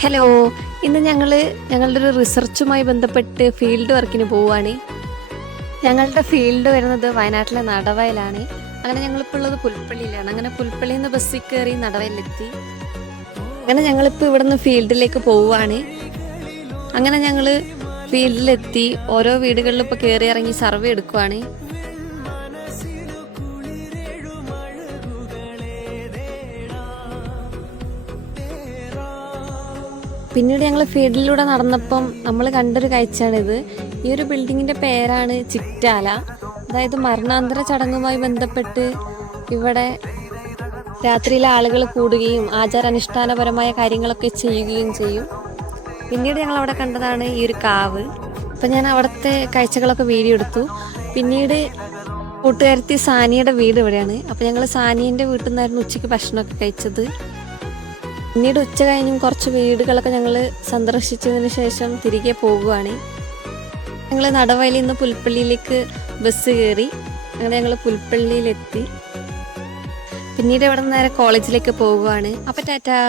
Hello, ഇന്ന് ഞങ്ങളുടെ ഒരു റിസർച്ചുമായി ബന്ധപ്പെട്ട് ഫീൽഡ് വർക്കിന് പോവുകയാണ്. ഞങ്ങളുടെ ഫീൽഡ് വരുന്നത് വയനാട്ടിലെ നടവയലാണ്. അങ്ങനെ ഞങ്ങളിപ്പോൾ ഉള്ളത് പുൽപ്പള്ളിയിലാണ്. അങ്ങനെ പുൽപ്പള്ളിയിൽ നിന്ന് ബസ്സിൽ കയറി നടവയലിലെത്തി. അങ്ങനെ ഞങ്ങളിപ്പോൾ ഇവിടെ നിന്ന് ഫീൽഡിലേക്ക് പോവുകയാണ്. അങ്ങനെ ഞങ്ങൾ ഫീൽഡിലെത്തി ഓരോ വീടുകളിലും ഇപ്പോൾ കയറി ഇറങ്ങി സർവേ എടുക്കുവാണ്. പിന്നീട് ഞങ്ങൾ ഫീൽഡിലൂടെ നടന്നപ്പം നമ്മൾ കണ്ടൊരു കാഴ്ചയാണിത്. ഈ ഒരു ബിൽഡിങ്ങിൻ്റെ പേരാണ് ചിറ്റാല. അതായത് മരണാന്തര ചടങ്ങുമായി ബന്ധപ്പെട്ട് ഇവിടെ രാത്രിയിലെ ആളുകൾ കൂടുകയും ആചാരാനുഷ്ഠാനപരമായ കാര്യങ്ങളൊക്കെ ചെയ്യുകയും ചെയ്യും. പിന്നീട് ഞങ്ങൾ അവിടെ കണ്ടതാണ് ഈ ഒരു കാവ്. അപ്പം ഞാൻ അവിടുത്തെ കാഴ്ചകളൊക്കെ വീഡിയോ എടുത്തു. പിന്നീട് കൂട്ടുകാരത്തി സാനിയുടെ വീട് ഇവിടെയാണ്. അപ്പം ഞങ്ങൾ സാനിയൻ്റെ വീട്ടിൽ നിന്നായിരുന്നു ഉച്ചയ്ക്ക് ഭക്ഷണമൊക്കെ കഴിച്ചത്. പിന്നീട് ഉച്ച കഴിഞ്ഞും കുറച്ച് വീടുകളൊക്കെ ഞങ്ങൾ സന്ദർശിച്ചതിന് ശേഷം തിരികെ പോകുകയാണ്. ഞങ്ങൾ നടവയലിൽ നിന്ന് പുൽപ്പള്ളിയിലേക്ക് ബസ് കയറി. അങ്ങനെ ഞങ്ങൾ പുൽപ്പള്ളിയിലെത്തി. പിന്നീട് ഇവിടെ നിന്ന് നേരെ കോളേജിലേക്ക് പോകുകയാണ്. അപ്പം ടാറ്റാ.